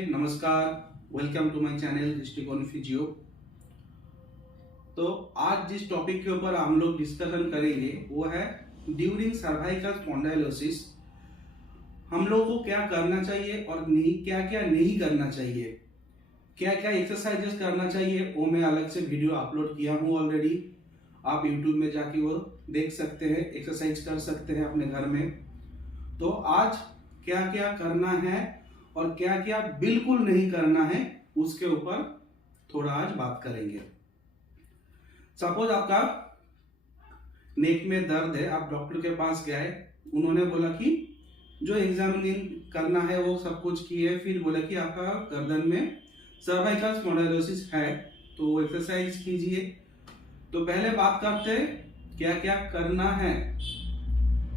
नमस्कार। Welcome to my channel दृष्टिकोण physio. तो आज जिस टॉपिक के ऊपर हम लोग डिस्कशन करेंगे वो है ड्यूरिंग सर्वाइकल स्पॉन्डिलोसिस हम लोगों को क्या करना चाहिए और नहीं, क्या क्या नहीं करना चाहिए, क्या क्या एक्सरसाइजेस करना चाहिए। वो मैं अलग से वीडियो अपलोड किया हूँ ऑलरेडी। आप यूट्यूब में जाके वो देख सकते हैं, एक्सरसाइज कर सकते हैं अपने घर में। तो आज क्या क्या करना है और क्या क्या बिल्कुल नहीं करना है उसके ऊपर थोड़ा आज बात करेंगे। सपोज आपका नेक में दर्द है, आप डॉक्टर के पास गए, उन्होंने बोला कि जो एग्जामिनिंग करना है वो सब कुछ किए, फिर बोला कि आपका गर्दन में सर्वाइकल स्पॉन्डिलोसिस है तो एक्सरसाइज कीजिए। तो पहले बात करते हैं क्या क्या करना है।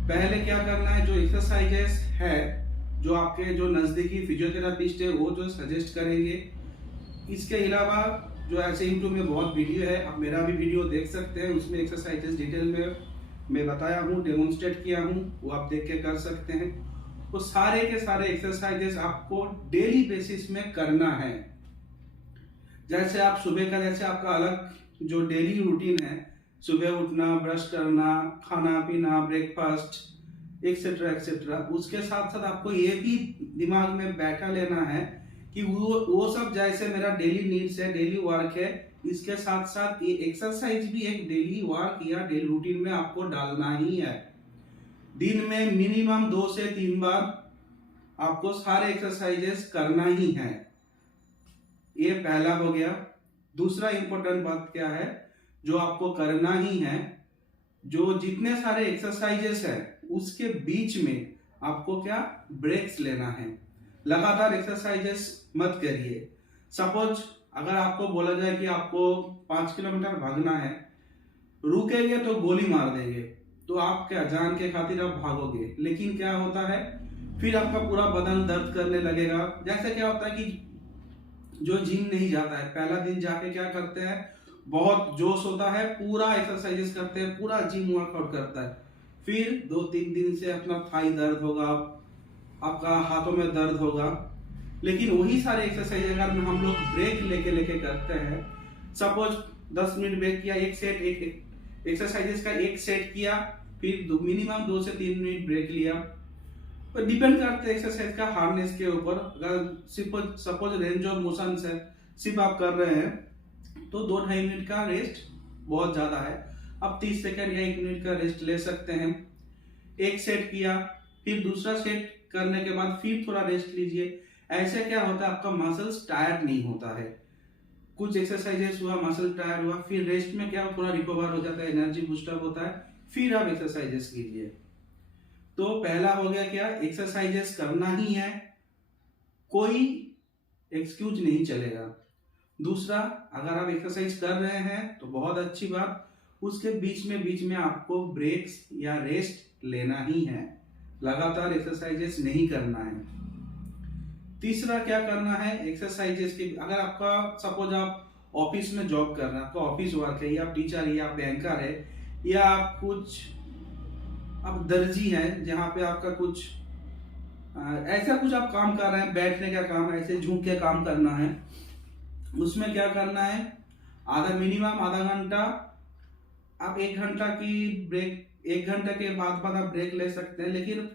पहले क्या करना है, जो एक्सरसाइजेस है जो आपके जो नज़दीकी फिजियोथेरापिस्ट है वो जो सजेस्ट करेंगे। इसके अलावा जो ऐसे यूट्यूब में बहुत वीडियो है, आप मेरा भी वीडियो देख सकते हैं, उसमें एक्सरसाइजेस डिटेल में मैं बताया हूँ, डेमोन्स्ट्रेट किया हूँ, वो आप देख के कर सकते हैं। तो सारे के सारे एक्सरसाइजेस आपको डेली बेसिस में करना है। जैसे आप सुबह का, जैसे आपका अलग जो डेली रूटीन है, सुबह उठना, ब्रश करना, खाना पीना, ब्रेकफास्ट एक्सेट्रा एक्सेट्रा, उसके साथ साथ आपको ये भी दिमाग में बैठा लेना है कि वो सब जैसे मेरा डेली नीड्स है, डेली वर्क है, इसके साथ साथ ये एक्सरसाइज भी एक डेली वर्क या डेली रूटीन में आपको डालना ही है। दिन में मिनिमम 2 से 3 बार आपको सारे एक्सरसाइजेस करना ही है। ये पहला हो गया। दूसरा इंपॉर्टेंट बात क्या है, जो आपको करना ही है, जो जितने सारे एक्सरसाइजेस है उसके बीच में आपको क्या ब्रेक्स लेना है। लगातार एक्सरसाइजेस मत करिए। सपोज अगर आपको बोला जाए कि आपको 5 किलोमीटर भागना है, रुकेंगे तो गोली मार देंगे, तो आप क्या जान के खातिर आप भागोगे, लेकिन क्या होता है फिर आपका पूरा बदन दर्द करने लगेगा। जैसे क्या होता है कि जो जिम नहीं जाता है, पहला दिन जाके क्या करते हैं, बहुत जोश होता है, पूरा एक्सरसाइजेस करते हैं, पूरा जिम वर्कआउट करता है, फिर 2-3 दिन से अपना थाई दर्द होगा, आपका हाथों में दर्द होगा। लेकिन वही सारे एक्सरसाइज अगर हम लोग ब्रेक लेके लेके करते हैं, सपोज 10 मिनट ब्रेक किया, एक सेट एक एक्सरसाइजेस का एक सेट किया, फिर मिनिमम 2 से 3 मिनट ब्रेक लिया। तो डिपेंड करते हैं एक्सरसाइज का हार्डनेस के ऊपर। अगर सपोज रेंज ऑफ मोशन है, सिर्फ आप कर रहे हैं तो 2-2.5 मिनट का रेस्ट बहुत ज्यादा है, आप 30 सेकंड या 1 मिनट का रेस्ट ले सकते हैं। एक सेट किया, फिर दूसरा सेट करने के बाद फिर थोड़ा रेस्ट लीजिए। ऐसे क्या होता है, आपका मसल्स टायर्ड नहीं होता है। कुछ एक्सरसाइजेस हुआ, मसल टायर्ड हुआ, फिर रेस्ट में क्या थोड़ा रिकवर हो जाता है, एनर्जी बूस्टअप होता है, फिर आप एक्सरसाइजेस कीजिए। तो पहला हो गया क्या, एक्सरसाइजेस करना ही है, कोई एक्सक्यूज नहीं चलेगा। दूसरा, अगर आप एक्सरसाइज कर रहे हैं तो बहुत अच्छी बात, उसके बीच में आपको ब्रेक्स या रेस्ट लेना ही है, लगातार एक्सरसाइजेस नहीं करना है। तीसरा क्या करना है, एक्सरसाइजेस के अगर आपका सपोज आप ऑफिस में जॉब कर रहे हैं, आपका ऑफिस वर्क है, या आप टीचर है, या आप बैंकर है, या आप कुछ आप दर्जी हैं जहाँ पे आपका कुछ ऐसा कुछ आप काम कर रहे हैं, बैठने का काम, ऐसे झुक के काम करना है, उसमें क्या करना है, मिनिमम आधा घंटा, आप 1 घंटा की ब्रेक, 1 घंटे के बाद आप ब्रेक ले सकते हैं, लेकिन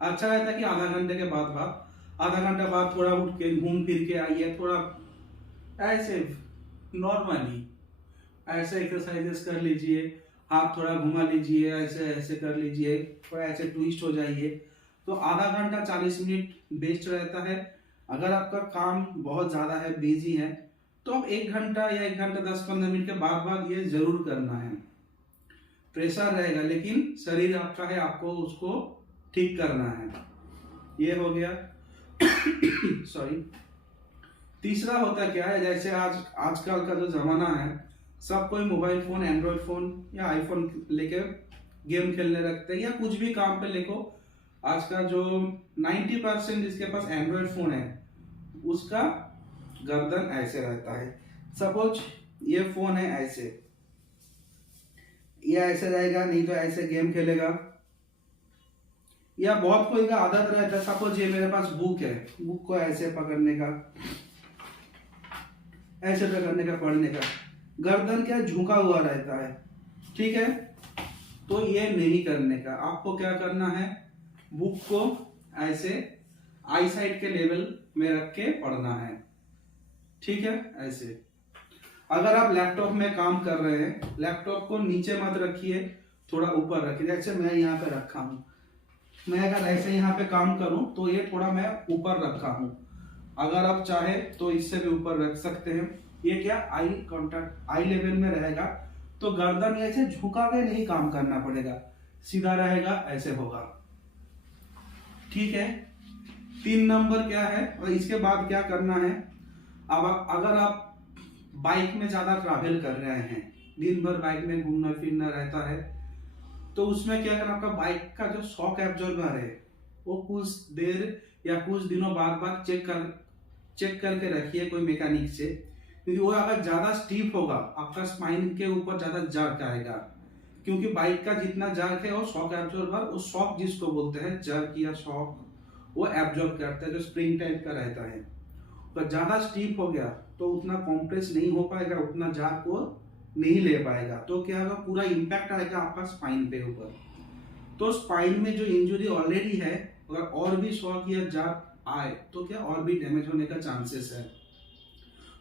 अच्छा रहता है कि आधा घंटे के बाद आधा घंटा बाद थोड़ा उठ के घूम फिर के आइए, थोड़ा ऐसे नॉर्मली ऐसे एक्सरसाइजेस कर लीजिए, हाथ थोड़ा घुमा लीजिए, ऐसे ऐसे कर लीजिए, थोड़ा ऐसे ट्विस्ट हो जाइए। तो आधा घंटा 40 मिनट बेस्ट रहता है। अगर आपका काम बहुत ज़्यादा है, बिजी है, तो आप 1 घंटा या 1 घंटा 10-15 मिनट के बाद ये जरूर करना है। प्रेशर रहेगा लेकिन शरीर आपका है, आपको उसको ठीक करना है। ये हो गया। सॉरी। तीसरा होता क्या है, जैसे आजकल का जो जमाना है, सब कोई मोबाइल फोन, एंड्रॉइड फोन या आईफोन लेके गेम खेलने लगते हैं, या कुछ भी काम पे लेको। आज का जो 90% जिसके पास एंड्रॉइड फोन है उसका गर्दन ऐसे रहता है। सपोज ये फोन है ऐसे, ये ऐसे रहेगा, नहीं तो ऐसे गेम खेलेगा, या बहुत कोई का आदत रहता है, सपोज ये मेरे पास बुक है, बुक को ऐसे पकड़ने का, ऐसे पकड़ने का, पढ़ने का, गर्दन क्या झुका हुआ रहता है, ठीक है। तो ये नहीं करने का, आपको क्या करना है, बुक को ऐसे आई साइड के लेवल में रख के पढ़ना है, ठीक है। ऐसे अगर आप लैपटॉप में काम कर रहे हैं, लैपटॉप को नीचे मत रखिए, थोड़ा ऊपर रखिए, जैसे मैं यहाँ पे रखा हूँ। मैं अगर ऐसे यहाँ पे काम करूँ तो ये थोड़ा मैं ऊपर रखा हूँ, अगर आप चाहे तो इससे भी ऊपर रख सकते हैं। ये क्या आई कांटेक्ट आई लेवल में रहेगा, तो गर्दन ऐसे झुका के नहीं काम करना पड़ेगा, सीधा रहेगा, ऐसे होगा, ठीक है। 3 नंबर क्या है, और इसके बाद क्या करना है, अब अगर आप बाइक में ज्यादा ट्रैवल कर रहे हैं, दिन भर बाइक में घूमना फिरना रहता है, तो उसमें क्या करना, आपका बाइक का जो शॉक एब्जॉर्बर है वो कुछ देर या कुछ दिनों बाद चेक करके रखिए कोई मैकेनिक से, क्योंकि वो अगर ज्यादा स्टीफ होगा आपका स्पाइन के ऊपर ज्यादा जर्क आएगा, क्योंकि बाइक का जितना जर्क है वो शॉक एब्जॉर्बर, वो शॉक जिसको बोलते हैं जर्क या शॉक, वो एब्जॉर्ब करता है, जो स्प्रिंग टाइप का रहता है। तो ज्यादा स्टीफ हो गया तो उतना कॉम्प्रेस नहीं हो पाएगा, उतना जर्क वो नहीं ले पाएगा, तो क्या होगा, पूरा इम्पैक्ट आएगा आपका स्पाइन पे ऊपर। तो स्पाइन में जो इंजरी ऑलरेडी है, अगर और भी शॉक या जर्क आए तो क्या और भी डैमेज होने का चांसेस है।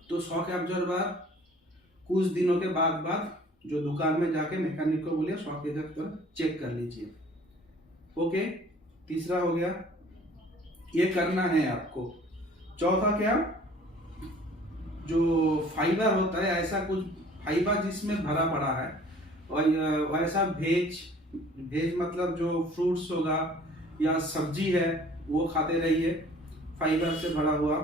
तो शॉक एब्जॉर्बर कुछ दिनों के बाद जो दुकान में जाके मैकेनिक को बोलिए शॉक एब्जॉर्बर चेक कर लीजिए, ओके। तीसरा हो गया, ये करना है आपको। चौथा क्या, जो फाइबर होता है, ऐसा कुछ फाइबर जिसमें भरा पड़ा है, और वैसा भेज मतलब जो फ्रूट्स होगा या सब्जी है वो खाते रहिए, फाइबर से भरा हुआ।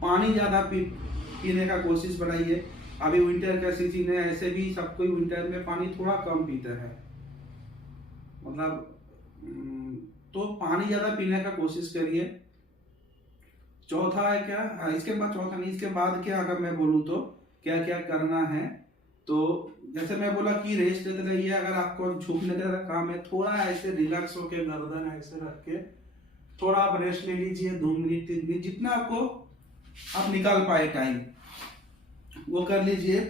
पानी ज्यादा पीने का कोशिश बढ़ाइए, अभी विंटर का सीजन है, ऐसे भी सब कोई विंटर में पानी थोड़ा कम पीता है, मतलब तो पानी ज्यादा पीने का कोशिश करिए। चौथा है क्या, इसके बाद चौथा नहीं, इसके बाद क्या अगर मैं बोलूँ तो क्या क्या करना है, तो जैसे मैं बोला कि रेस्ट देते रहिए, अगर आपको झुकने का काम है, थोड़ा ऐसे रिलैक्स होके गर्दन ऐसे रख के थोड़ा आप रेस्ट ले लीजिए, 2 मिनट 3 मिनट, जितना आपको आप निकाल पाए टाइम वो कर लीजिए,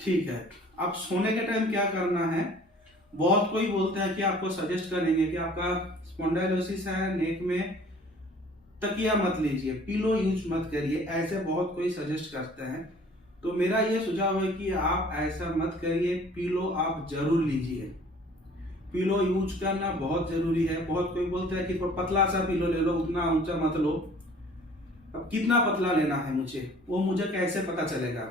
ठीक है। अब सोने के टाइम क्या करना है, बहुत कोई बोलते हैं कि आपको सजेस्ट करेंगे कि आपका स्पॉन्डाइलोसिस है नेक में, तकिया मत लीजिए, पिलो यूज मत करिए, ऐसे बहुत कोई सजेस्ट करते हैं। तो मेरा ये सुझाव है कि आप ऐसा मत करिए, पिलो आप जरूर लीजिए, पिलो यूज करना बहुत जरूरी है। बहुत कोई बोलते हैं कि पतला सा पिलो ले लो, उतना ऊंचा मत लो। अब कितना पतला लेना है वो मुझे कैसे पता चलेगा,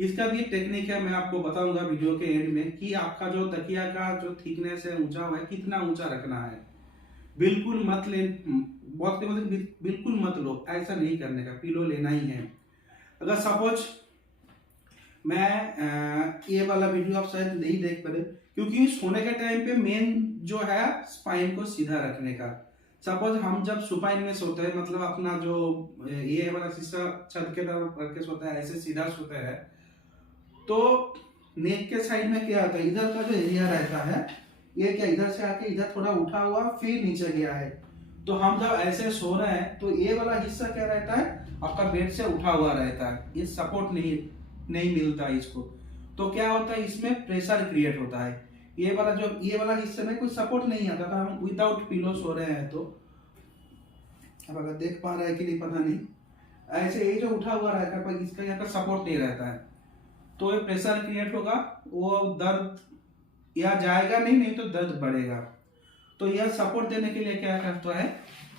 इसका भी एक टेक्निक है, मैं आपको बताऊंगा वीडियो के एंड में, कि आपका जो तकिया का जो थिकनेस है, ऊंचा हुआ है, कितना ऊंचा रखना है। बिल्कुल मत ले, बहुत बिल्कुल मत लो, ऐसा नहीं करने का, पिलो लेना ही है। अगर सपोज मैं ये वाला वीडियो आप शायद नहीं देख पा रहे, क्योंकि सोने के टाइम पे मेन जो है स्पाइन को सीधा रखने का। सपोज हम जब सुपाइन में सोते हैं, मतलब अपना जो ये वाला शीशा छत के तरफ रख के सोता है, ऐसे सीधा सोता है, तो नेक के साइड में क्या होता है, इधर का जो एरिया रहता है, ये क्या इधर से आके इधर थोड़ा उठा हुआ फिर नीचे गया है, तो हम जब ऐसे सो रहे हैं तो ये वाला हिस्सा क्या रहता है, आपका बेड से उठा हुआ रहता है, ये सपोर्ट नहीं मिलता इसको। तो क्या होता है, इसमें प्रेशर क्रिएट होता है, ये वाला हिस्से में कोई सपोर्ट नहीं आता था, हम विदाउट पिलो सो रहे हैं। तो अब अगर देख पा रहे हैं कि नहीं पता नहीं, ऐसे ये जो उठा हुआ रहता है पर इसका यहाँ पर सपोर्ट नहीं रहता है, तो ये प्रेशर क्रिएट होगा, वो दर्द या जाएगा नहीं तो दर्द बढ़ेगा। तो यह सपोर्ट देने के लिए क्या करता है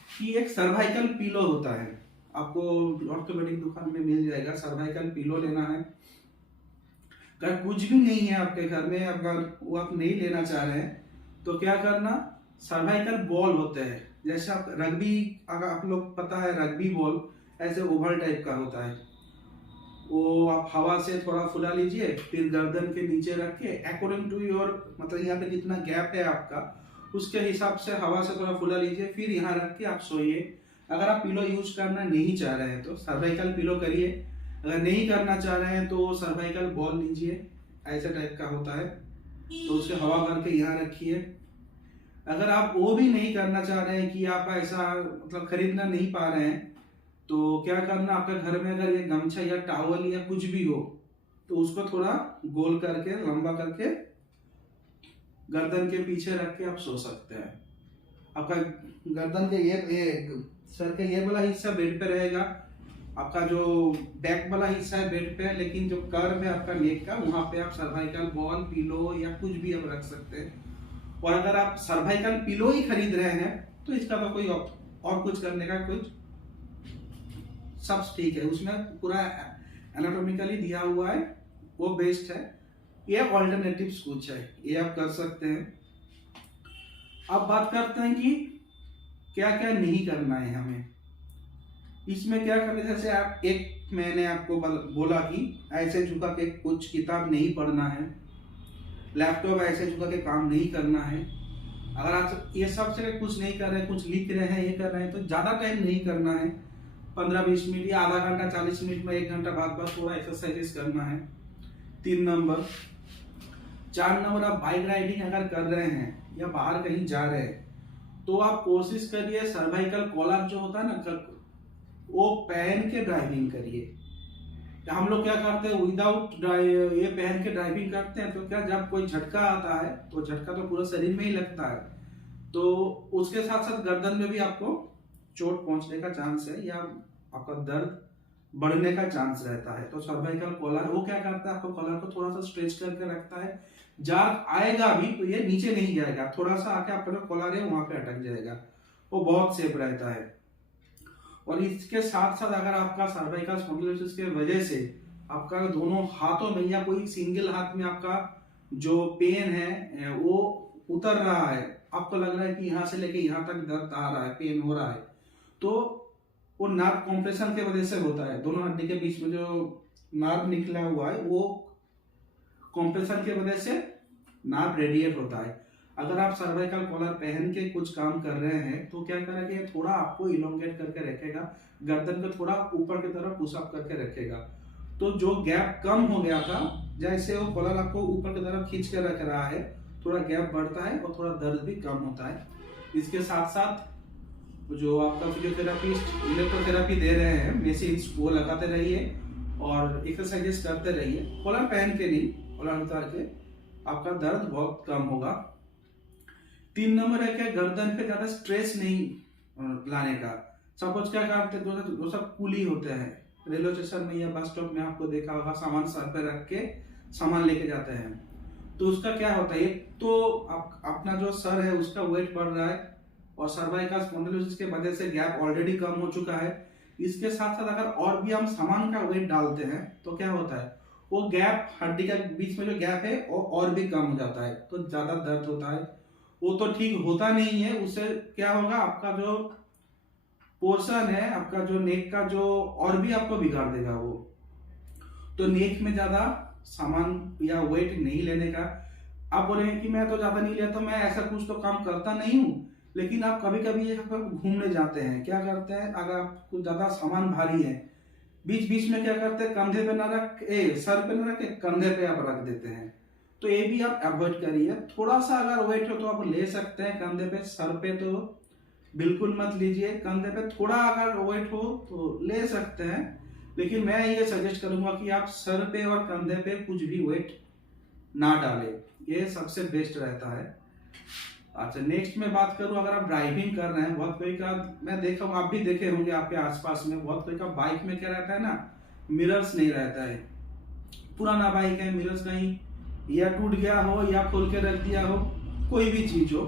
कि एक सर्वाइकल पिलो होता है, आपको ऑर्थोपेडिक दुकान में मिल जाएगा, सर्वाइकल पिलो लेना है। अगर कुछ भी नहीं है आपके घर में, अगर वो आप नहीं लेना चाह रहे हैं तो क्या करना, सर्वाइकल बॉल होते हैं, जैसे आप रग्बी, अगर आप लोग पता है रग्बी बॉल ऐसे ओवल टाइप का होता है, वो आप हवा से थोड़ा फुला लीजिए, फिर गर्दन के नीचे रख के अकॉर्डिंग टू योर, मतलब यहाँ पे जितना गैप है आपका उसके हिसाब से हवा से थोड़ा फुला लीजिए, फिर यहाँ रख के आप सोइए। अगर आप पिलो यूज करना नहीं चाह रहे हैं तो सर्वाइकल पिलो करिए, अगर नहीं करना चाह रहे हैं तो सर्वाइकल बॉल लीजिए, ऐसे टाइप का होता है, तो उसे हवा भर के यहाँ रखिए। अगर आप वो भी नहीं करना चाह रहे हैं कि आप ऐसा मतलब खरीदना नहीं पा रहे हैं, तो क्या करना, आपके घर में अगर ये गमछा या टॉवल या कुछ भी हो तो उसको थोड़ा गोल करके लंबा करके गर्दन के पीछे रख के आप सो सकते हैं। आपका गर्दन के ये सर के ये वाला हिस्सा बेड पे रहेगा, आपका जो बैक वाला हिस्सा है बेड पे, लेकिन जो कर्व है आपका नेक का, वहां पे आप सर्वाइकल बॉल, पिलो या कुछ भी आप रख सकते हैं। और अगर आप सर्वाइकल पिलो ही खरीद रहे हैं तो इसका तो कोई और कुछ करने का कुछ सब ठीक है, उसमें पूरा एनाटॉमिकली दिया हुआ है, वो बेस्ट है। ये ऑल्टरनेटिव्स कुछ है, ये आप कर सकते हैं। अब बात करते हैं कि क्या क्या नहीं करना है हमें इसमें, क्या करना है। जैसे आप मैंने आपको बोला कि ऐसे झुका के कुछ किताब नहीं पढ़ना है, लैपटॉप ऐसे झुका के काम नहीं करना है। अगर आप ये सब से कुछ नहीं कर रहे हैं, कुछ लिख रहे हैं, ये कर रहे हैं, तो ज़्यादा टाइम नहीं करना है। 15-20 मिनट या आधा घंटा 40 मिनट में 1 घंटा बाद थोड़ा एक्सरसाइज करना है। 3 नंबर। 4 नंबर, आप बाइक राइडिंग अगर कर रहे हैं या बाहर कहीं जा रहे हैं तो आप कोशिश करिए सर्वाइकल कॉलर जो होता है ना, वो पहन के ड्राइविंग करिए। हम लोग क्या करते हैं, विदाउट ये पहन के ड्राइविंग करते हैं, तो क्या जब कोई झटका आता है तो झटका तो पूरा शरीर में ही लगता है, तो उसके साथ साथ गर्दन में भी आपको चोट पहुंचने का चांस है या आपका दर्द बढ़ने का चांस रहता है। तो सर्वाइकल कॉलर वो क्या करता है, आपको कॉलर को थोड़ा सा स्ट्रेच करके रखता है। जार आएगा भी तो ये नीचे नहीं जाएगा, थोड़ा सा आके आपका जो कॉलर है वहां पे अटक जाएगा, वो बहुत सेफ रहता है। और इसके साथ साथ अगर आपका सर्वाइकल स्पॉन्डिलोसिस के वजह से आपका दोनों हाथों में या कोई सिंगल हाथ में आपका जो पेन है वो उतर रहा है, आपको लग रहा है कि यहाँ से लेके यहाँ तक दर्द आ रहा है, पेन हो रहा है, तो वो नर्व कॉम्प्रेशन के वजह से होता है। दोनों हड्डी के बीच में जो नर्व निकला हुआ है वो कॉम्प्रेशन की वजह से नर्व रेडिएट होता है। अगर आप सर्वाइकल कॉलर पहन के कुछ काम कर रहे हैं तो क्या करेगा, थोड़ा आपको इलोंगेट करके रखेगा, गर्दन को थोड़ा ऊपर की तरफ पुश अप करके रखेगा। तो जो गैप कम हो गया था, जैसे वो कॉलर आपको ऊपर की तरफ खींच के रख रहा है, थोड़ा गैप बढ़ता है और थोड़ा दर्द भी कम होता है। इसके साथ साथ जो आपका फिजियोथेरापिस्ट इलेक्ट्रोथेरेपी दे रहे हैं मशीन्स, वो लगाते रहिए और एक्सरसाइजेस करते रहिए। कॉलर पहन के नहीं, कॉलर उतार के आपका दर्द बहुत कम होगा। 3 नंबर है कि गर्दन पे ज्यादा स्ट्रेस नहीं लाने का। सपोज क्या करते हैं, जो सब कूली होते हैं रेलवे स्टेशन में या बस स्टॉप में, आपको देखा होगा सामान सर पे रख के सामान लेके जाते हैं, तो उसका क्या होता है, तो अपना जो सर है उसका वेट बढ़ रहा है और सर्वाइकल स्पॉन्डिलोसिस के वजह से गैप ऑलरेडी कम हो चुका है। इसके साथ साथ अगर और भी हम सामान का वेट डालते हैं तो क्या होता है, वो गैप हड्डी के बीच में जो गैप है वो और भी कम हो जाता है, तो ज्यादा दर्द होता है। वो तो ठीक होता नहीं है, उससे क्या होगा, आपका जो पोर्शन है, आपका जो नेक का जो और भी आपको बिगाड़ देगा वो। तो नेक में ज्यादा सामान या वेट नहीं लेने का। आप बोलेंगे कि मैं तो ज्यादा नहीं लेता, मैं ऐसा कुछ तो काम करता नहीं हूँ, लेकिन आप कभी कभी घूमने जाते हैं, क्या करते हैं, अगर आपको ज्यादा सामान भारी है, बीच बीच में क्या करते हैं, कंधे पे ना रख सर पे ना रख के कंधे पे आप रख देते हैं, तो ये भी आप अवॉइड करिए। थोड़ा सा अगर वेट हो तो आप ले सकते हैं कंधे पे, सर पे तो बिल्कुल मत लीजिए। कंधे पे थोड़ा अगर वेट हो तो ले सकते हैं, लेकिन मैं ये सजेस्ट करूंगा कि आप सर पे और कंधे पे कुछ भी वेट ना डालें, ये सबसे बेस्ट रहता है। अच्छा, नेक्स्ट में बात करूं, अगर आप ड्राइविंग कर रहे हैं, बहुत कोई का मैं देखा हूं, आप भी देखे होंगे आपके आसपास में, बहुत कोई का बाइक में क्या रहता है ना, मिरर्स नहीं रहता है। पुराना बाइक है, मिरर्स कहीं या टूट गया हो या खोल के रख दिया हो, कोई भी चीज हो,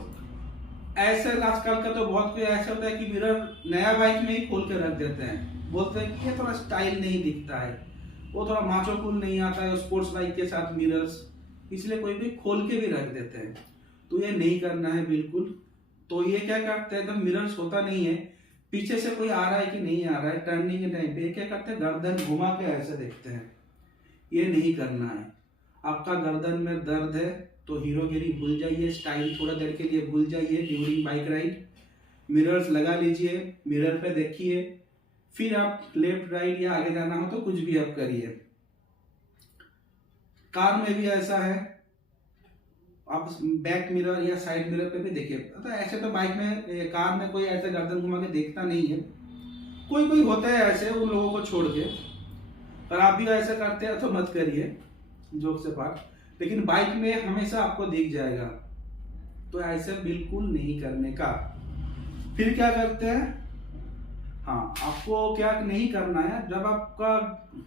ऐसे आजकल का तो बहुत कोई ऐसा होता है कि मिरर नया बाइक में ही खोल के रख देते हैं, बोलते हैं कि ये थोड़ा स्टाइल नहीं दिखता है, वो थोड़ा माचो कूल नहीं आता है स्पोर्ट्स बाइक के साथ मिरर्स, इसलिए कोई भी खोल के भी रख देते हैं। तो ये नहीं करना है बिल्कुल। तो ये क्या करते हैं, एकदम मिरर्स होता नहीं है, पीछे से कोई आ रहा है कि नहीं आ रहा है, टर्निंग के टाइम पे क्या करते हैं, गर्दन घुमा के ऐसे देखते हैं, ये नहीं करना है। आपका गर्दन में दर्द है तो हीरोगिरी भूल जाइए, स्टाइल थोड़ा देर के लिए भूल जाइए ड्यूरिंग बाइक राइड। मिरर्स लगा लीजिए, मिरर पे देखिए, फिर आप लेफ्ट राइट या आगे जाना हो तो कुछ भी आप करिए। कार में भी ऐसा है, आप बैक मिरर या साइड मिरर पे भी देखिए। तो ऐसे तो बाइक में, कार में कोई ऐसे गर्दन घुमा के देखता नहीं है, कोई कोई होता है ऐसे, उन लोगों को छोड़ के। और आप भी ऐसा करते हैं तो मत करिए, जोक से पार्ट। लेकिन बाइक में हमेशा आपको दिख जाएगा, तो ऐसे बिल्कुल नहीं करने का। फिर क्या करते हैं, हाँ, आपको क्या नहीं करना है, जब आपका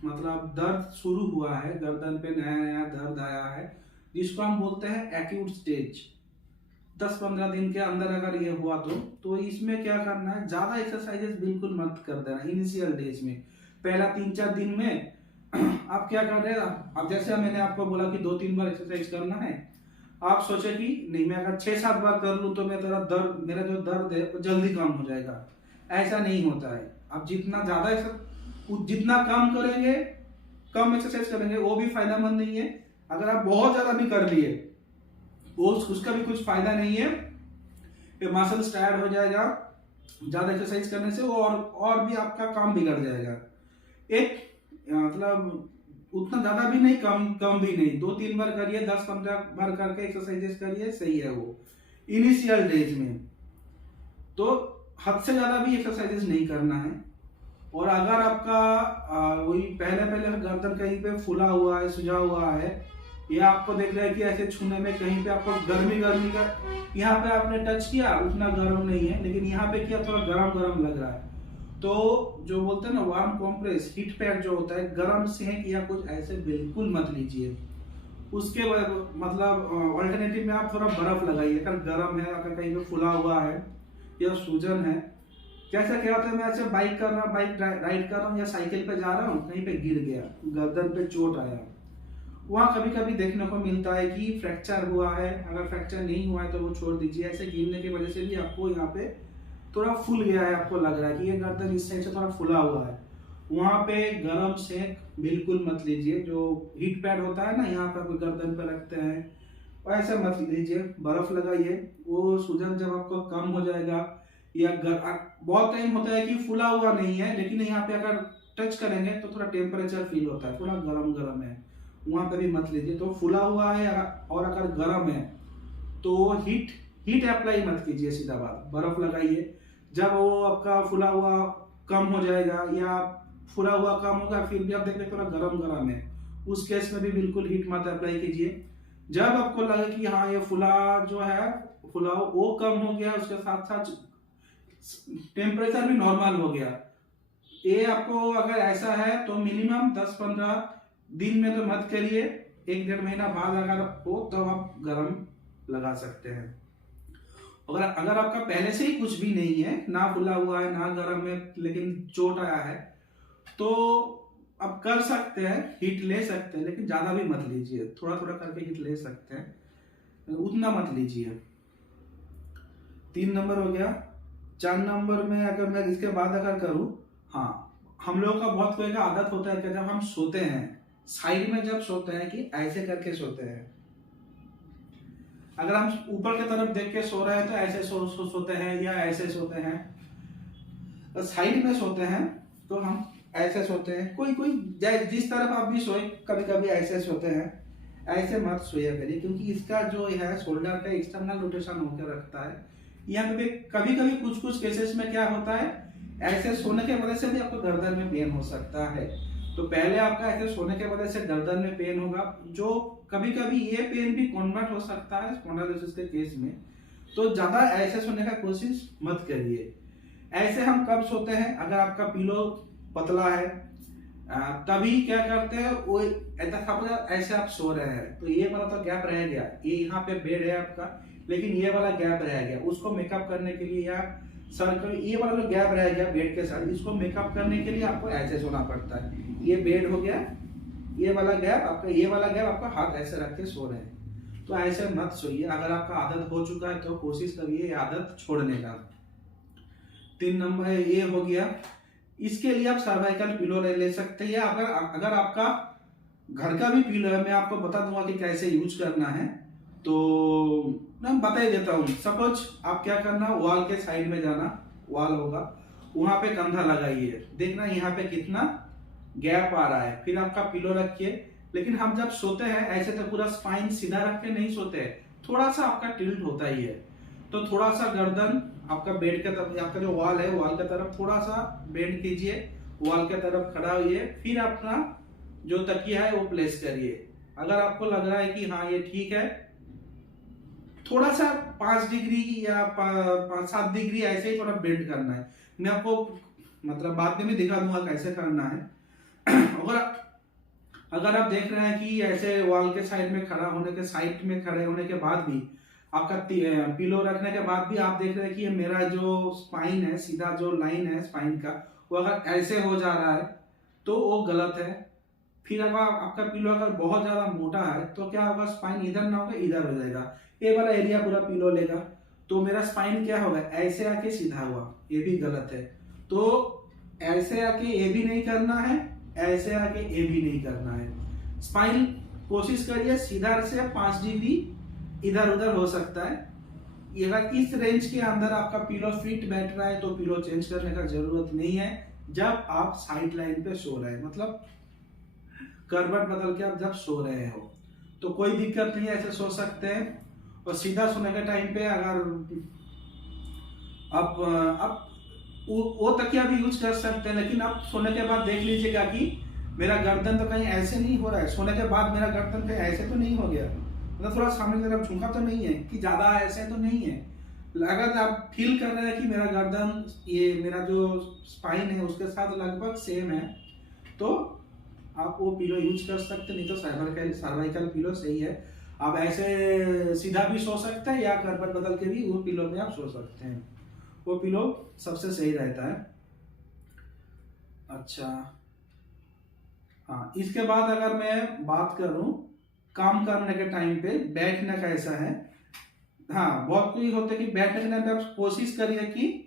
मतलब दर्द शुरू हुआ है, गर्दन पे नया नया दर्द आया है, जिसको हम बोलते हैं एक्यूट स्टेज, 10-15 दिन के अंदर अगर ये हुआ तो इसमें क्या करना है, ज्यादा एक्सरसाइजेस बिल्कुल मत कर देना इनिशियल डेज में। पहला 3-4 दिन में आप क्या कर रहे हैं, अब जैसे मैंने आपको बोला कि 2-3 बार एक्सरसाइज करना है, आप सोचे कि नहीं मैं अगर 6-7 बार कर लूं तो मेरा जो दर्द है वो जल्दी कम हो जाएगा। ऐसा नहीं होता है। आप जितना कम करेंगे, कम एक्सरसाइज करेंगे, वो भी फायदेमंद नहीं है। अगर आप बहुत ज्यादा भी कर लिए, उसका भी कुछ फायदा नहीं है, मसल्स टायर्ड हो जाएगा ज्यादा एक्सरसाइज करने से, और भी आपका काम बिगड़ जाएगा। एक मतलब उतना ज्यादा भी नहीं, कम भी नहीं, 2-3 बार करिए, 10-15 बार करके एक्सरसाइजेस करिए, सही है वो इनिशियल डेज में। तो हद से ज्यादा भी एक्सरसाइजेस नहीं करना है। और अगर आपका वही पहले गर्दन कहीं पे फूला हुआ है, सुझा हुआ है, या आपको देख रहा है कि ऐसे छूने में कहीं पे आपको गर्मी का, यहाँ पे आपने टच किया, उतना गर्म नहीं है, लेकिन यहाँ पे किया थोड़ा गरम लग रहा है, तो जो बोलते हैं ना वार्म कॉम्प्रेस, हीट पैड जो होता है, गरम सेक या कुछ ऐसे बिल्कुल मत लीजिए। उसके बाद मतलब अल्टरनेटिव में आप थोड़ा बर्फ लगाइए, अगर गर्म है, अगर कहीं पे फुला हुआ है या सूजन है। जैसा क्या होता है, मैं ऐसे बाइक राइड कर रहा हूँ या साइकिल पे जा रहा हूँ, कहीं पे गिर गया, गर्दन पे चोट आया, वहाँ कभी कभी देखने को मिलता है कि फ्रैक्चर हुआ है। अगर फ्रैक्चर नहीं हुआ है तो वो छोड़ दीजिए। ऐसे गिरने की वजह से भी आपको यहाँ पे थोड़ा फूल गया है, आपको लग रहा है कि ये गर्दन इस साइड से थोड़ा फुला हुआ है, वहाँ पे गरम सेक बिल्कुल मत लीजिए। जो हीट पैड होता है ना, यहाँ पे आपको गर्दन पे रखते हैं, ऐसा मत लीजिए, बर्फ लगाइए। वो सूजन जब आपको कम हो जाएगा, या बहुत टाइम होता है कि फुला हुआ नहीं है, लेकिन यहाँ पे अगर टच करेंगे तो थोड़ा टेम्परेचर फील होता है, थोड़ा गरम है, वहां पे भी मत लीजिए। तो फुला हुआ है और अगर गर्म है तो हीट अप्लाई मत कीजिए, सीधा बात, बर्फ लगाइए। जब वो आपका फुला हुआ कम हो जाएगा, या फुला हुआ कम होगा, फिर भी आप देख रहे थोड़ा गरम है, उस केस में भी बिल्कुल हीट मत अप्लाई कीजिए। जब आपको लगे कि हाँ ये फुला वो कम हो गया, उसके साथ साथ टेम्परेचर भी नॉर्मल हो गया, ये आपको अगर ऐसा है तो मिनिमम 10-15 दिन में तो मत करिए, 1-1.5 महीना बाद अगर हो तो आप गर्म लगा सकते हैं। अगर आपका पहले से ही कुछ भी नहीं है, ना फुला हुआ है ना गर्म है, लेकिन चोट आया है, तो आप कर सकते हैं, हीट ले सकते हैं, लेकिन ज्यादा भी मत लीजिए, थोड़ा करके हीट ले सकते हैं, उतना मत लीजिए। 3 नंबर हो गया। 4 नंबर में अगर मैं इसके बाद अगर करूं, हाँ, हम लोगों का बहुत कोई का आदत होता है कि जब हम सोते हैं, साइड में जब सोते हैं कि ऐसे करके सोते हैं। अगर हम ऊपर की तरफ देख के सो रहे हैं तो ऐसे सोते हैं, या ऐसे सोते हैं। साइड में सोते हैं तो हम ऐसे सोते हैं, कोई जिस तरफ आप भी सोए, कभी कभी ऐसे सोते हैं। ऐसे मत सोया करिए, क्योंकि इसका जो है शोल्डर का एक्सटर्नल रोटेशन होकर रखता है। यहाँ पे कभी कभी कुछ केसेस में क्या होता है, ऐसे सोने के वजह से भी आपको गर्दन में पेन हो सकता है। तो पहले आपका ऐसे सोने के वजह से गर्दन में पेन होगा, जो कभी कभी ये पेन भी कन्वर्ट हो सकता है स्पॉन्डिलोसिस के केस में। तो ज्यादा ऐसे सोने का कोशिश मत करिए। ऐसे हम कब सोते हैं, अगर आपका पिलो पतला है, तभी क्या करते हैं, वो ऐसे आप सो रहे हैं तो ये वाला तो गैप रह गया, ये यहाँ पे बेड है आपका, लेकिन ये वाला गैप रह गया, उसको मेकअप करने के लिए, या सर को ये वाला जो गैप रह गया बेड के साथ, इसको मेकअप करने के लिए आपको ऐसे सोना पड़ता है। ये बेड हो गया, ये वाला गैप आपका हाथ ऐसे रख के सो रहे हैं, तो ऐसे मत सोइए। अगर आपका आदत हो चुका है तो कोशिश करिए ये आदत छोड़ने का। 3 नंबर ये हो गया। इसके लिए आप सर्वाइकल पिलो ले सकते हैं। अगर आपका घर का भी पिलो है, मैं आपको बता दूंगा कि कैसे यूज करना है, तो मैं बता ही देता हूँ। सपोज आप क्या करना, वॉल के साइड में जाना, वॉल होगा, वहां पे कंधा लगाइए, देखना यहाँ पे कितना गैप आ रहा है, फिर आपका पिलो रखिए। लेकिन हम जब सोते हैं ऐसे तो पूरा स्पाइन सीधा रख के नहीं सोते हैं, थोड़ा सा आपका टिल्ट होता ही है। तो थोड़ा सा गर्दन आपका बेड के तरफ, आपका जो वॉल है वॉल के तरफ थोड़ा सा बेंड कीजिए, वॉल के तरफ खड़ा होइए, फिर अपना जो तकिया है वो प्लेस करिए। अगर आपको लग रहा है कि हाँ ये ठीक है, थोड़ा सा 5 डिग्री या 7 डिग्री ऐसे ही थोड़ा बेंड करना है। मैं आपको मतलब बाद में भी दिखा दूंगा कैसे करना है। अगर आप देख रहे हैं कि ऐसे वॉल के साइड में खड़ा होने के साइड में खड़े होने के बाद भी आपका पिलो रखने के बाद भी आप देख रहे हैं कि ये मेरा जो स्पाइन है, सीधा जो लाइन है स्पाइन का, वो अगर ऐसे हो जा रहा है तो वो गलत है। फिर अगर आपका पिलो अगर बहुत ज्यादा मोटा है तो क्या होगा, स्पाइन इधर ना होगा इधर हो जाएगा, ये वाला एरिया पूरा पिलो लेगा, तो मेरा स्पाइन क्या होगा, ऐसे आके सीधा हुआ, ये भी गलत है। तो ऐसे आके ये भी नहीं करना है, ऐसे आके ये भी नहीं करना है। स्पाइन कोशिश करिए सीधा से 5 डिग्री इधर उधर हो सकता है। अगर इस रेंज के अंदर आपका पिलो फिट बैठ रहा है तो पिलो चेंज करने का जरूरत नहीं है। जब आप साइड लाइन पे सो रहे हैं, मतलब करवट बदल के आप जब सो रहे हो तो कोई दिक्कत नहीं है, ऐसे सो सकते हैं। और सीधा सोने के टाइम पे अगर आप वो तकिया भी यूज कर सकते हैं, लेकिन आप सोने के बाद देख लीजिएगा कि मेरा गर्दन तो कहीं ऐसे नहीं हो रहा है, सोने के बाद मेरा गर्दन कहीं ऐसे तो नहीं हो गया, मतलब थोड़ा सामने की तरफ झुका तो नहीं है, कि ज्यादा ऐसे तो नहीं है। अगर आप फील कर रहे हैं कि मेरा गर्दन, ये मेरा जो स्पाइन है उसके साथ लगभग सेम है, तो आप वो पिलो यूज कर सकते हैं। नहीं तो सर्वाइकल पिलो सही है। आप ऐसे सीधा भी सो सकते हैं या करवट बदल के भी वो पिलो में आप सो सकते हैं, वो पिलो सबसे सही रहता है। अच्छा हाँ, इसके बाद अगर मैं बात करूं काम करने के टाइम पे बैठना कैसा है। हाँ, बहुत कोई होता है कि बैठने के टाइम पे आप कोशिश करिए कि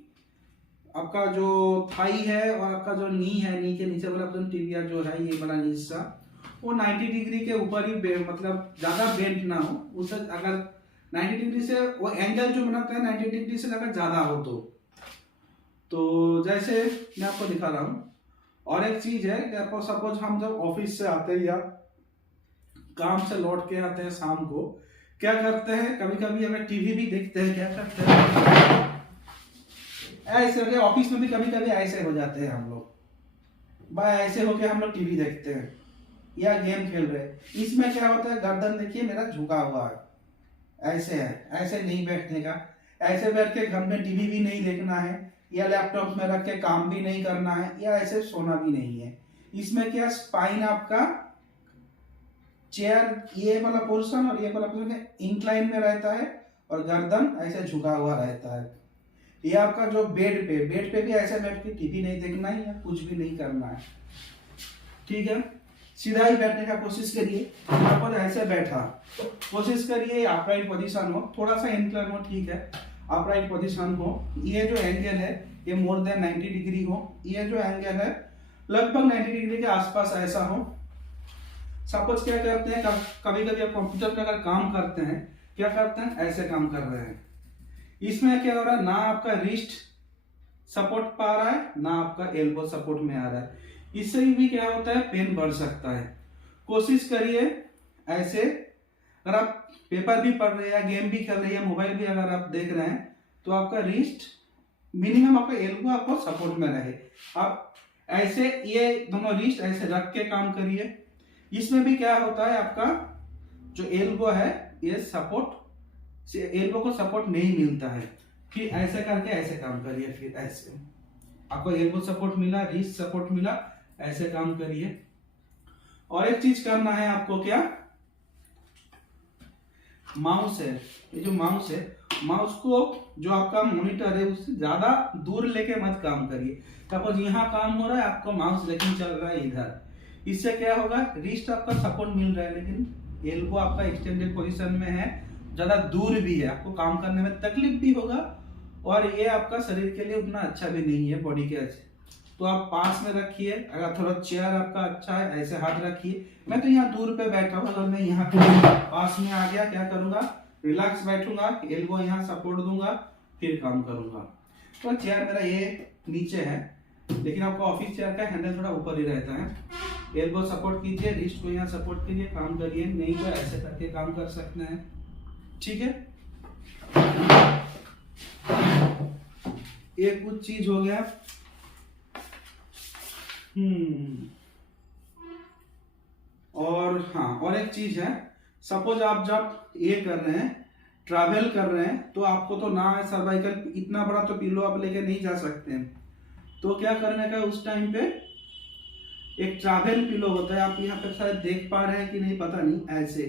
आपका जो थाई है और आपका जो नी है, नी के नीचे वाला टिबिया जो है, ये वाला हिस्सा वो 90 डिग्री के ऊपर ही मतलब ज्यादा बेंड ना हो। उसे अगर 90 डिग्री से वो एंगल जो बनाता है 90 डिग्री से अगर ज्यादा हो तो जैसे मैं आपको दिखा रहा हूँ। और एक चीज है कि आपको सपोज हम जब ऑफिस से आते हैं या काम से लौट के आते हैं शाम को, क्या करते हैं, कभी कभी अगर टीवी भी देखते हैं, क्या करते हैं ऐसे होके, ऑफिस में भी कभी कभी ऐसे हो जाते हैं हम लोग, भाई ऐसे होके हम लोग टीवी देखते हैं या गेम खेल रहे हैं। इसमें क्या होता है, गर्दन देखिए मेरा झुका हुआ है, ऐसे है, ऐसे नहीं बैठने का। ऐसे बैठ के घर में टीवी भी नहीं देखना है या लैपटॉप में रख के काम भी नहीं करना है या ऐसे सोना भी नहीं है। इसमें क्या स्पाइन आपका चेयर ये वाला पोर्शन और ये वाला पोर्शन इंक्लाइन में रहता है और गर्दन ऐसे झुका हुआ रहता है। ये आपका जो बेड पे भी ऐसे बैठ के टीवी नहीं देखना है या कुछ भी नहीं करना है, ठीक है। सीधा ही बैठने का कोशिश करिए। यहाँ पर ऐसे बैठा कोशिश करिए, अपराइट पोजीशन हो, थोड़ा सा इंक्लाइन हो, ठीक है, अपराइट पोजीशन हो। ये जो एंगल है ये मोर देन 90 डिग्री हो, ये जो एंगल है लगभग 90 डिग्री के आसपास ऐसा हो। सपोज क्या करते हैं, कभी कभी आप कंप्यूटर पे अगर काम करते हैं, क्या करते हैं, ऐसे काम कर रहे हैं। इसमें क्या हो रहा है, ना आपका रिस्ट सपोर्ट पा रहा है ना आपका एल्बो सपोर्ट में आ रहा है। इससे भी क्या होता है, पेन बढ़ सकता है। कोशिश करिए ऐसे, अगर आप पेपर भी पढ़ रहे हैं या गेम भी खेल रहे हैं या मोबाइल भी अगर आप देख रहे हैं तो आपका रिस्ट मिनिमम आपका एल्बो आपको सपोर्ट में रहे। आप ऐसे ये दोनों रिस्ट ऐसे रख के काम करिए। इसमें भी क्या होता है, आपका जो एल्बो है ये सपोर्ट, एल्बो को सपोर्ट नहीं मिलता है। फिर ऐसे करके ऐसे काम करिए, फिर ऐसे आपको एल्बो सपोर्ट मिला, रिस्ट सपोर्ट मिला, ऐसे काम करिए। और एक चीज करना है आपको, क्या माउस है, ये जो माउस है, माउस को जो आपका मॉनिटर है उससे ज्यादा दूर लेके मत काम करिए। सपोज यहाँ काम हो रहा है, आपको माउस लेकिन चल रहा है इधर, इससे क्या होगा, रिस्ट आपका सपोर्ट मिल रहा है लेकिन एल्बो आपका एक्सटेंडेड पोजीशन में है, ज्यादा दूर भी है, आपको काम करने में तकलीफ भी होगा और ये आपका शरीर के लिए उतना अच्छा भी नहीं है बॉडी के अच्छे। तो आप पास में रखिए, अगर थोड़ा चेयर आपका अच्छा है ऐसे हाथ रखिए। मैं तो यहाँ दूर पे बैठा हूँ, अगर मैं यहाँ पास में आ गया क्या करूंगा, रिलैक्स बैठूंगा, एल्बो यहाँ सपोर्ट दूंगा, फिर काम करूंगा। तो चेयर मेरा ये नीचे है, लेकिन आपका ऑफिस चेयर का हैंडल थोड़ा ऊपर ही रहता है। एल्बो सपोर्ट कीजिए, रिस्ट को यहाँ सपोर्ट कीजिए, काम करिए, नहीं तो ऐसे करके काम कर सकते हैं। ठीक है, ये कुछ चीज हो गया। और हाँ, और एक चीज है, सपोज आप जब ये कर रहे हैं, ट्रैवल कर रहे हैं, तो आपको तो ना सर्वाइकल इतना बड़ा तो पिलो आप लेके नहीं जा सकते हैं। तो क्या करने का उस टाइम पे, एक ट्रैवल पिलो होता है, आप यहाँ पे शायद देख पा रहे हैं कि नहीं पता नहीं, ऐसे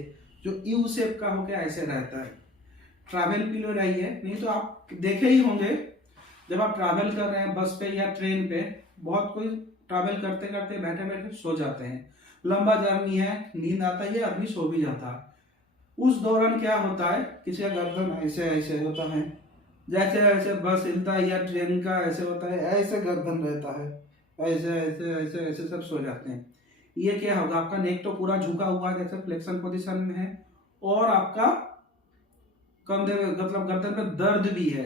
जो यू शेप का होके ऐसे रहता है, ट्रैवल पिलो रही है। नहीं तो आप देखे ही होंगे जब आप ट्रैवल कर रहे हैं बस पे या ट्रेन पे, बहुत कोई ट्रैवल करते करते बैठे बैठे सो जाते हैं, लंबा जर्नी है, नींद आता है, आदमी सो भी जाता है। उस दौरान क्या होता है, किसी का गर्दन ऐसे ऐसे होता है, जैसे ऐसे बस हिलता है या ट्रेन का ऐसे होता है, ऐसे गर्दन रहता है, ऐसे ऐसे ऐसे ऐसे सब सो जाते हैं। ये क्या होगा, आपका नेक तो पूरा झुका हुआ है जैसे फ्लेक्शन पोजीशन में है, और आपका कंधे में मतलब गर्दन में दर्द भी है।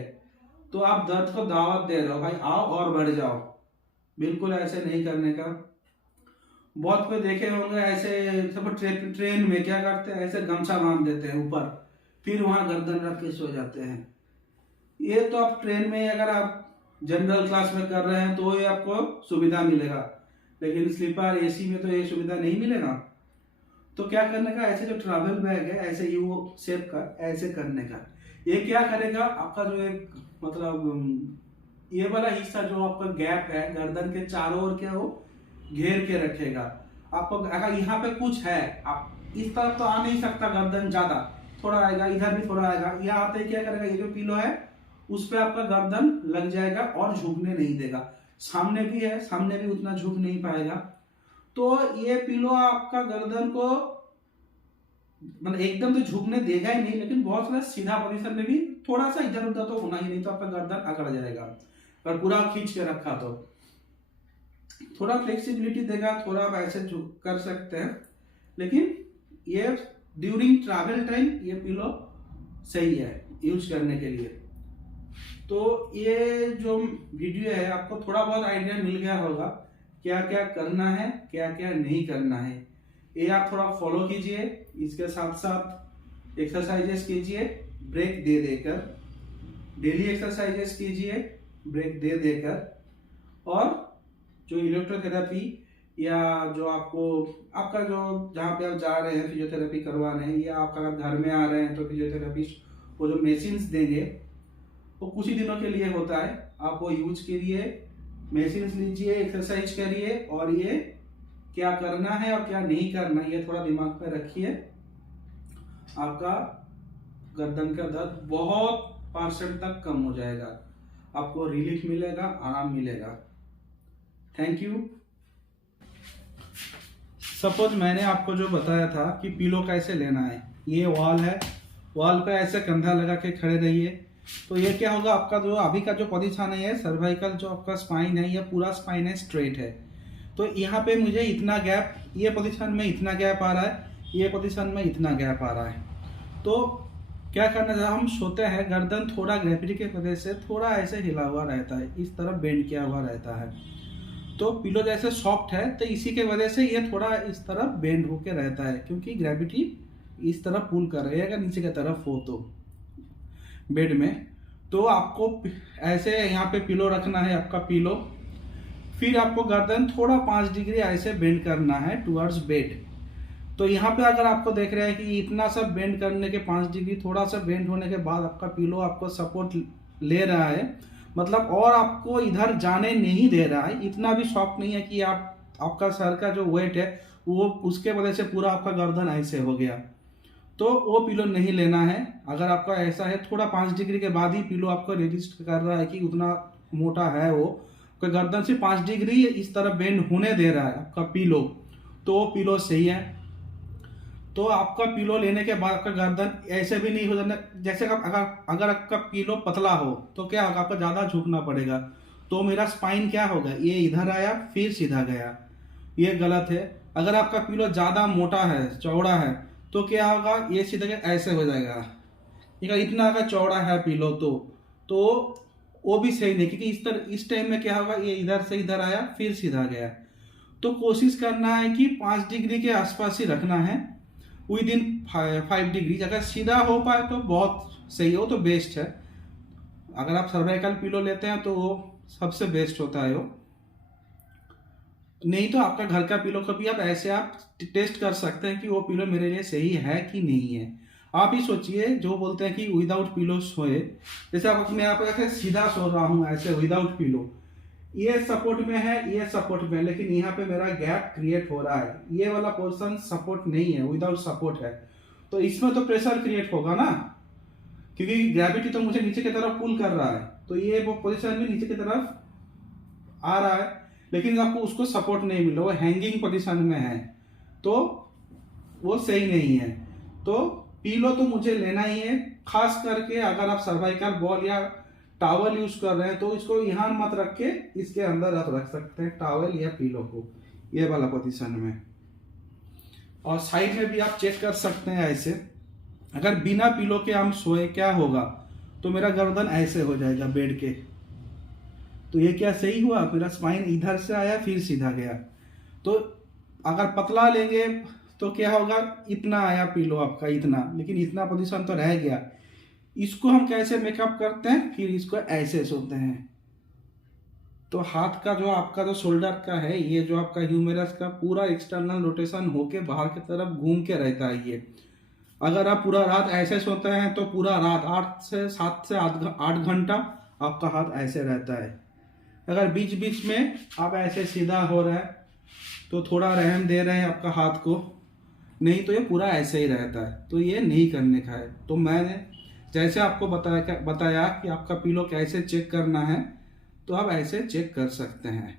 तो आप दर्द को दावत दे रहे हो, भाई आओ और बढ़ जाओ। बिल्कुल ऐसे नहीं करने का। बहुत कोई देखे होंगे ऐसे, सब ट्रेन में क्या करते हैं, ऐसे गमछा बांध देते हैं ऊपर, फिर वहां गर्दन रख के सो जाते हैं। ये तो आप ट्रेन में अगर आप जनरल क्लास में कर रहे हैं तो ये आपको सुविधा मिलेगा, लेकिन स्लीपर एसी में तो ये सुविधा नहीं मिलेगा। तो क्या करने का, ऐसे जो ट्रैवल बैग है ऐसे यू शेप का ऐसे करने का। ये क्या करेगा, आपका जो एक मतलब ये वाला हिस्सा जो आपका गैप है गर्दन के चारों ओर क्या, वो घेर के रखेगा आपको। अगर यहाँ पे कुछ है, आप इस तरफ तो आ नहीं सकता, गर्दन ज्यादा, थोड़ा आएगा, इधर भी थोड़ा आएगा, यहाँ आते ही क्या करेगा, ये जो पिलो है उस पे आपका गर्दन लग जाएगा और झुकने नहीं देगा। सामने भी है, सामने भी उतना झुक नहीं पाएगा। तो ये पिलो आपका गर्दन को मतलब एकदम तो झुकने देगा ही नहीं, लेकिन बहुत सारा सीधा पोजीशन में भी थोड़ा सा इधर उधर तो होना ही, नहीं तो आपका गर्दन अकड़ जाएगा। पर पूरा खींच के रखा तो थोड़ा फ्लेक्सिबिलिटी देगा, थोड़ा आप ऐसे झुक कर सकते हैं। लेकिन ये ड्यूरिंग ट्रैवल टाइम ये पिलो सही है यूज करने के लिए। तो ये जो वीडियो है आपको थोड़ा बहुत आइडिया मिल गया होगा, क्या क्या करना है क्या क्या नहीं करना है। ये आप थोड़ा फॉलो कीजिए, इसके साथ साथ एक्सरसाइजेस कीजिए ब्रेक दे देकर, डेली एक्सरसाइजेस कीजिए ब्रेक दे देकर। और जो इलेक्ट्रोथेरेपी या जो आपको आपका जो जहाँ पे आप जा रहे हैं फिजियोथेरेपी करवाने, या आपका अगर घर में आ रहे हैं तो फिजियोथेरेपिस्ट वो जो मेसिन्स देंगे वो कुछ ही दिनों के लिए होता है, आप वो यूज करिए, मेसिन्स लीजिए, एक्सरसाइज करिए, और ये क्या करना है और क्या नहीं करना ये थोड़ा दिमाग में रखिए। आपका गर्दन का दर्द बहुत % तक कम हो जाएगा, आपको रिलीफ मिलेगा, आराम मिलेगा। Thank you. सपोज मैंने आपको जो बताया था कि पिलो कैसे लेना है, ये वॉल है, वॉल पे ऐसे कंधा लगा के खड़े रहिए। तो ये क्या होगा, आपका जो अभी का जो पोजीशन है, सर्वाइकल जो आपका स्पाइन है, ये पूरा स्पाइन है स्ट्रेट है। तो यहाँ पे मुझे इतना गैप, ये पोजीशन में इतना गैप आ रहा है, ये पोजीशन में इतना गैप आ रहा है। तो क्या करना, जब हम सोते हैं गर्दन थोड़ा ग्रेविटी के वजह से थोड़ा ऐसे हिला हुआ रहता है, इस तरफ बेंड किया हुआ रहता है। तो पिलो जैसे सॉफ्ट है तो इसी के वजह से ये थोड़ा इस तरफ बेंड होके रहता है, क्योंकि ग्रेविटी इस तरफ पुल कर रही है अगर नीचे की तरफ हो तो बेड में। तो आपको ऐसे यहाँ पे पिलो रखना है, आपका पिलो, फिर आपको गर्दन थोड़ा 5 डिग्री ऐसे बेंड करना है टुवर्ड्स बेड। तो यहाँ पे अगर आपको देख रहे हैं कि इतना सब बेंड करने के 5 डिग्री थोड़ा सा बेंड होने के बाद आपका पिलो आपको सपोर्ट ले रहा है, मतलब और आपको इधर जाने नहीं दे रहा है, इतना भी सॉफ्ट नहीं है कि आपका सर का जो वेट है वो उसके वजह से पूरा आपका गर्दन ऐसे हो गया। तो वो पिलो नहीं लेना है। अगर आपका ऐसा है थोड़ा 5 डिग्री के बाद ही पिलो आपको रेजिस्ट कर रहा है कि उतना मोटा है वो, कोई गर्दन से 5 डिग्री इस तरह बेंड होने दे रहा है आपका पिलो, तो वो पिलो सही है। तो आपका पिलो लेने के बाद आपका गर्दन ऐसे भी नहीं हो जाना, जैसे अगर आपका पिलो पतला हो तो क्या होगा, आपको ज़्यादा झुकना पड़ेगा। तो मेरा स्पाइन क्या होगा, ये इधर आया फिर सीधा गया, ये गलत है। अगर आपका पिलो ज़्यादा मोटा है, चौड़ा है, तो क्या होगा, ये सीधा ऐसे हो जाएगा। ठीक है, इतना अगर चौड़ा है पिलो तो वो भी सही नहीं, क्योंकि इस टाइम में क्या होगा, ये इधर से इधर आया फिर सीधा गया। तो कोशिश करना है कि 5 डिग्री के आसपास ही रखना है। With in 5 degrees. अगर सीधा हो पाए तो बहुत सही हो, तो बेस्ट है। अगर आप सर्वाइकल पिलो लेते हैं तो वो सबसे बेस्ट होता है वो। नहीं तो आपका घर का पिलो कभी आप ऐसे आप टेस्ट कर सकते हैं कि वो पिलो मेरे लिए सही है कि नहीं है। आप ही सोचिए, जो बोलते हैं कि विदाउट पिलो सोए, जैसे आप मैं आप ऐसे सीधा सो रहा हूँ ऐसे विदाउट पिलो, ये सपोर्ट में है, ये सपोर्ट में है, लेकिन यहाँ पे मेरा गैप क्रिएट हो रहा है, ये वाला पोर्शन सपोर्ट नहीं है, विदाउट सपोर्ट है, तो इसमें तो प्रेशर क्रिएट होगा ना, क्योंकि ग्रेविटी तो मुझे नीचे की तरफ पुल कर रहा है, तो ये वो पोजीशन में नीचे की तरफ आ रहा है, लेकिन आपको उसको सपोर्ट नहीं मिल रहा, वो हैंगिंग पोजीशन में है, तो वो सही नहीं है। तो पिलो तो मुझे लेना ही है, खास करके अगर आप सर्वाइकल बॉल या टॉवल यूज कर रहे हैं तो इसको यहाँ मत रख के इसके अंदर आप रख सकते हैं टॉवल या पिलो को, ये वाला पोजीशन में। और साइड में भी आप चेक कर सकते हैं ऐसे, अगर बिना पिलो के हम सोए क्या होगा, तो मेरा गर्दन ऐसे हो जाएगा बेड के, तो ये क्या सही हुआ, मेरा स्पाइन इधर से आया फिर सीधा गया। तो अगर पतला लेंगे तो क्या होगा, इतना आया पिलो आपका इतना, लेकिन इतना पोजीशन तो रह गया। इसको हम कैसे मेकअप करते हैं, फिर इसको ऐसे सोते हैं, तो हाथ का जो आपका जो शोल्डर का है, ये जो आपका ह्यूमेरस का पूरा एक्सटर्नल रोटेशन होके बाहर की तरफ घूम के रहता है ये। अगर आप पूरा रात ऐसे सोते हैं तो पूरा रात 7 से 8 घंटा आपका हाथ ऐसे रहता है। अगर बीच बीच में आप ऐसे सीधा हो रहे हैं तो थोड़ा रहम दे रहे हैं आपका हाथ को, नहीं तो ये पूरा ऐसे ही रहता है, तो ये नहीं करने का है। तो मैंने जैसे आपको बताया कि आपका पिलो कैसे चेक करना है, तो आप ऐसे चेक कर सकते हैं।